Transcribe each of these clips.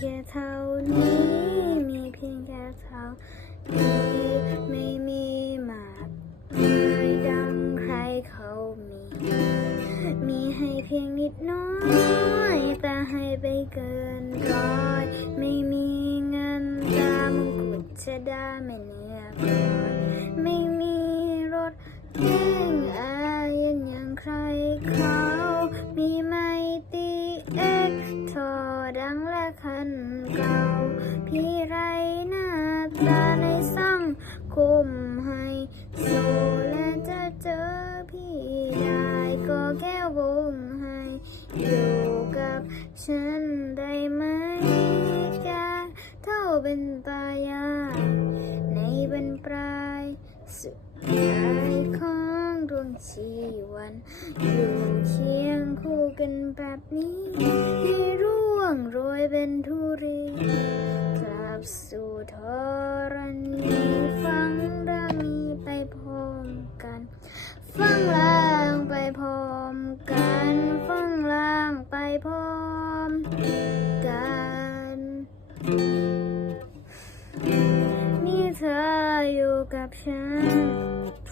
แค่เท่านี้ มีเพียงแค่เท่านี้ไม่มีมากมายดังใครเขามี มีให้เพียงนิดน้อยแต่ให้ไปเกินร้อย ไม่มีเงินตามกุฎชะดาไม่เนี่ย ฉันได้ไหมแกเท่าเป็นตายายในบรรปลายสุดท้ายของดวงชีวัน อยู่เคียงคู่กันแบบนี้ให้ร่วงโรยเป็นทุรีกลับสู่ท้อ กันมีเธออยู่กับฉัน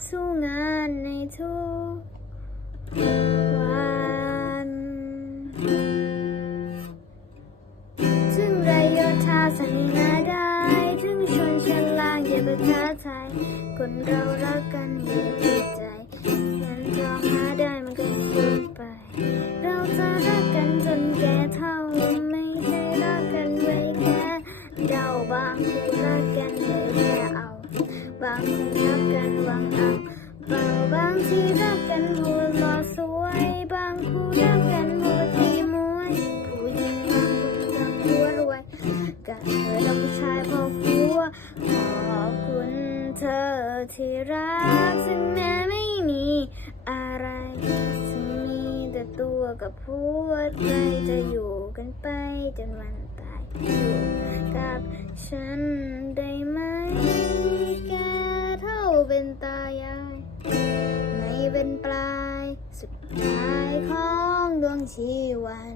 สู้งานในทุกวันถึงไรโยธาสัญญาได้ ถึงชนชั้นล่างอย่าไปท้าทายคนเรารักกันอย่าติดใจางทีรักกันหวังอาเบาบางทีรักกันพูดหล่อสวยบางคู่รักกันพูดตีมวยผู้หญิงบางคนรักหัวรวยกับเธอและผู้ชายพอหัวขอบคุณเธอที่รักซึ่งแม้ไม่มีอะไรซึ่งมีแต่ตัวกับหัวใจจะอยู่กันไปจนวันตายอยู่กับฉัน เป็นปลาย สุดท้ายของดวงชีวัน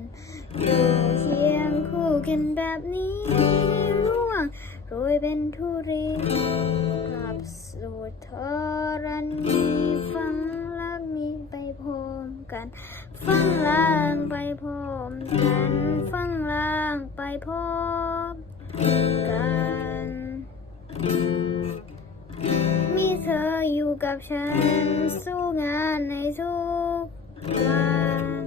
อยู่เคียงคู่กันแบบนี้ร่วงโรยเป็นทุเรีกลับสู่ทรณีฟังลักมีไปพรมกัน ฟังล่างไปพรมกันฟังล่างไปพรมกันมีเธออยู่กับฉันสู้ ทุกวัน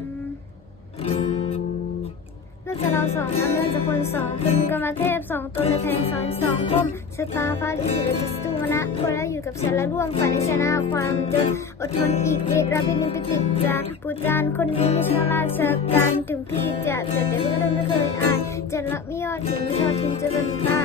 เรื่องจะเราสองน้ำเรื่องจะคนสองเป็นกรรมเทพสองตนในแทงสอนสองคมชะตาฟ้าลิขิตจะสู้มานะคนแล้วอยู่กับฉันและร่วมฝันในชนะความจนอดทนอีกนิดรับเป็นหนึ่งไปติดจานผู้จานคนนี้ไม่ใช่ราชการถึงพี่จะเจอแต่ก็ไม่เคยอายจะรักไม่ยอดทิ้งไม่ทอดทิ้งจะเป็นตา